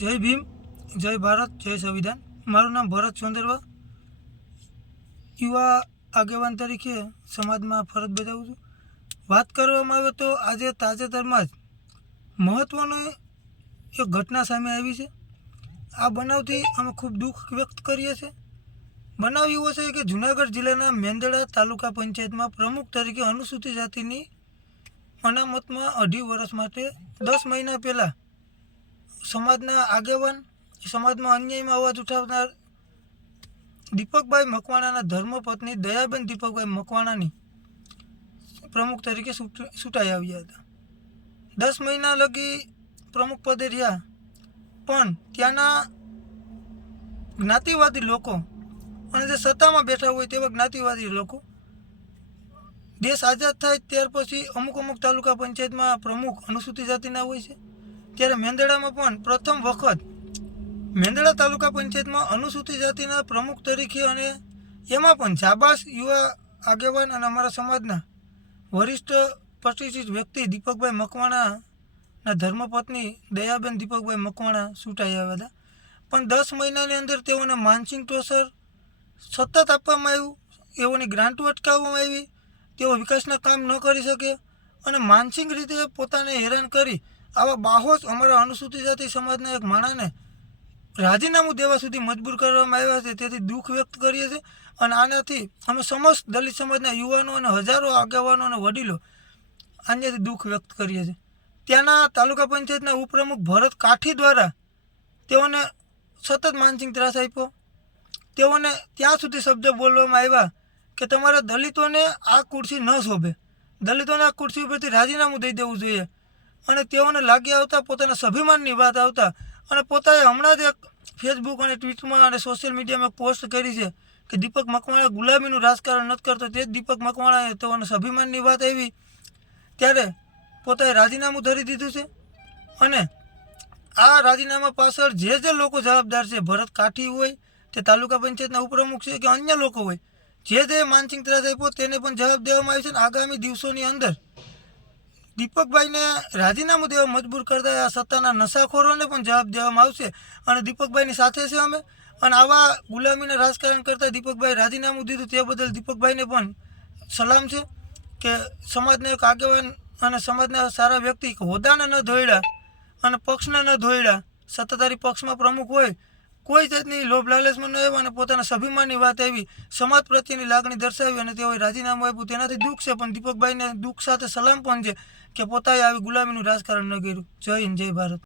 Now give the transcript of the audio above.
જય ભીમ, જય ભારત, જય સંવિધાન. મારું નામ ભરત ચોંદરવા યુવા આગેવાન તરીકે સમાજમાં ફરજ બજાવું છું. વાત કરવામાં આવે તો આજે તાજેતરમાં જ મહત્ત્વની એક ઘટના સામે આવી છે. આ બનાવથી અમે ખૂબ દુઃખ વ્યક્ત કરીએ છીએ. બનાવ એવો છે કે જુનાગઢ જિલ્લાના મેંદડા તાલુકા પંચાયતમાં પ્રમુખ તરીકે અનુસૂચિત જાતિની અનામતમાં અઢી વર્ષ માટે દસ મહિના પહેલાં સમાજના આગેવાન સમાજમાં અન્યાયમાં અવાજ ઉઠાવનાર દીપકભાઈ મકવાણાના ધર્મપત્ની દયાબેન દીપકભાઈ મકવાણાની પ્રમુખ તરીકે ચૂંટ- ચૂંટાઈ આવ્યા હતા. દસ મહિના લગી પ્રમુખ પદે રહ્યા, પણ ત્યાંના જ્ઞાતિવાદી લોકો અને જે સત્તામાં બેઠા હોય તેવા જ્ઞાતિવાદી લોકો દેશ આઝાદ થાય ત્યાર પછી અમુક અમુક તાલુકા પંચાયતમાં પ્રમુખ અનુસૂચિત જાતિના હોય છે. ત્યારે મેંદડામાં પણ પ્રથમ વખત મેંદડા તાલુકા પંચાયતમાં અનુસૂચિત જાતિના પ્રમુખ તરીકે અને એમાં પણ જાબાસ યુવા આગેવાન અને અમારા સમાજના વરિષ્ઠ પ્રતિષ્ઠિત વ્યક્તિ દીપકભાઈ મકવાણાના ધર્મપત્ની દયાબેન દીપકભાઈ મકવાણા ચૂંટાઈ આવ્યા હતા. પણ દસ મહિનાની અંદર તેઓને માનસિંહ ટોસર સતત આપવામાં આવ્યું એઓની ગ્રાન્ટો અટકાવવામાં આવી, તેઓ વિકાસના કામ ન કરી શકે અને માનસિક રીતે પોતાને હેરાન કરી આવા બાહોશ અમારા અનુસૂચિત જાતિ સમાજના એક માણસને રાજીનામું દેવા સુધી મજબૂર કરવામાં આવ્યા છે. તેથી દુઃખ વ્યક્ત કરીએ છીએ અને આનાથી અમે સમસ્ત દલિત સમાજના યુવાનો અને હજારો આગેવાનો અને વડીલો આનાથી દુઃખ વ્યક્ત કરીએ છીએ. ત્યાંના તાલુકા પંચાયતના ઉપપ્રમુખ ભરત કાઠી દ્વારા તેઓને સતત માનસિક ત્રાસ આપ્યો. તેઓને ત્યાં સુધી શબ્દ બોલવામાં આવ્યા કે તમારા દલિતોને આ ખુરશી ન શોભે. દલિતોને આ ખુરશી ઉપરથી રાજીનામું દઈ દેવું જોઈએ. અને તેઓને લાગી આવતા પોતાના સ્વાભિમાનની વાત આવતા. અને પોતાએ હમણાં જ એક ફેસબુક અને ટ્વિટરમાં અને સોશિયલ મીડિયામાં પોસ્ટ કરી છે કે દીપક મકવાણા ગુલામીનું રાજકારણ નથી કરતો. તે જ દીપક મકવાણાએ તેઓને સ્વાભિમાનની વાત આવી. ત્યારે પોતાએ રાજીનામું ધરી દીધું છે. અને આ રાજીનામા પાછળ જે જે લોકો જવાબદાર છે, ભરત કાઠી હોય, તે તાલુકા પંચાયતના ઉપપ્રમુખ છે કે અન્ય લોકો હોય, જે જે માનસિંગ ત્રાસ આપ્યો, તેને પણ જવાબ દેવામાં આવ્યો છે અને આગામી દિવસોની અંદર દીપકભાઈને રાજીનામું દેવા મજબૂર કરતા આ સત્તાના નશાખોરોને પણ જવાબ દેવામાં આવશે અને દીપકભાઈની સાથે છે અમે. અને આવા ગુલામીના રાજકારણ કરતા દીપકભાઈ રાજીનામું દીધું તે બદલ દીપકભાઈને પણ સલામ છે કે સમાજના એક આગેવાન અને સમાજના સારા વ્યક્તિ હોદ્દાને ન ધોયડા અને પક્ષને ન ધોયડા. સત્તાધારી પક્ષમાં પ્રમુખ હોય કોઈ જાતની લોભ લાલચમાં ન આવ્યો અને પોતાના સ્વાભિમાનની વાત આવી, સમાજ પ્રત્યેની લાગણી દર્શાવી અને તેઓએ રાજીનામું આપ્યું. તેનાથી દુઃખ છે, પણ દીપકભાઈને દુઃખ સાથે સલામ પણ છે કે પોતાએ આવી ગુલામીનું રાજકારણ ન કર્યું. જય હિન્દ, જય ભારત.